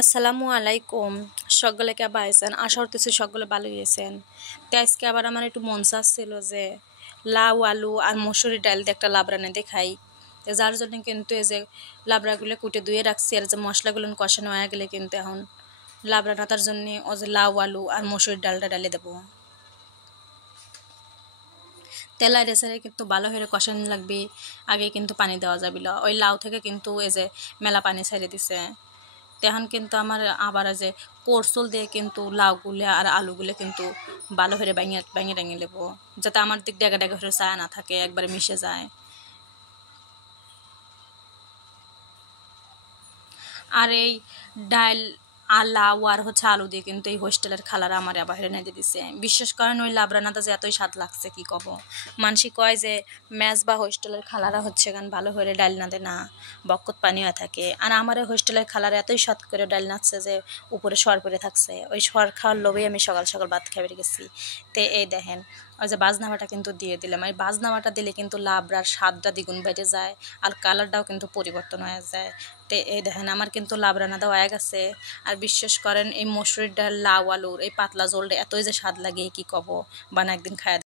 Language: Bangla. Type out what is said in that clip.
আসসালামু আলাইকুম। সকলে কেমন আছেন? আশা করতেছি সকলে ভালোই আছেন। তো আজকে আবার আমার একটু মন চাচ্ছিল যে লাউ আলু আর মসুরি ডাল দিয়ে একটা লাবড়া রাঁধে খাই। তো যার জন্য কিন্তু এই যে লাবড়াগুলো কুটে ধুয়ে রাখছি, আর যে মশলাগুলো কষানো হয়ে গেলে কিন্তু এখন লাবড়া রাঁধার জন্য ও যে লাউ আলু আর মসুরির ডালটা ডালে দেবো। তেলা রেসারে কিন্তু ভালো করে কষানো লাগবে, আগে কিন্তু পানি দেওয়া যাবে না। ওই লাউ থেকে কিন্তু এই যে মেলা পানি ছেড়ে দিছে। তখন কিন্তু আমার আবার যে কোরসল দিয়ে কিন্তু লাউগুলো আর আলুগুলো কিন্তু ভালো করে ভেঙে ভেঙে ভেঙে নেবো, যাতে আমার দিক ডেগা ডেগা করে ছায়া না থাকে, একবারে মিশে যায়। আর এই ডাল আর লাউ আর আলু দিয়ে কিন্তু এই হোস্টেলের খালারা আমার আবার হেরে দিছে। বিশ্বাস করেন ওই লাবরানাটা যে এতই স্বাদ লাগছে কি কব। মানসি কয় যে ম্যাচ বা হোস্টেলের খালারা হচ্ছে গান ভালো করে ডাল না দে না, বকত পানি হয়ে থাকে। আর আমার এই হোস্টেলের খালারা এতই স্বাদ করে ডাল নাচছে যে উপরে সর পরে থাকছে। ওই সর খাওয়ার লোভেই আমি সকাল সকাল ভাত খাইয়ে গেছি। তে এই দেখেন ওই যে বাজনামাটা কিন্তু দিয়ে দিলাম। এই বাজনামাটা দিলে কিন্তু লাবড়ার স্বাদটা দ্বিগুণ বেড়ে যায়, আর কালারটাও কিন্তু পরিবর্তন হয়ে যায়। তে এই দেখেন আমার কিন্তু লাবড়ানা দেওয়া হয়ে গেছে। আর বিশ্বাস করেন এই মসুরির ডাল লাউ আলুর এই পাতলা ঝোলটা এতই যে স্বাদ লাগে কি কব, বানা একদিন খায়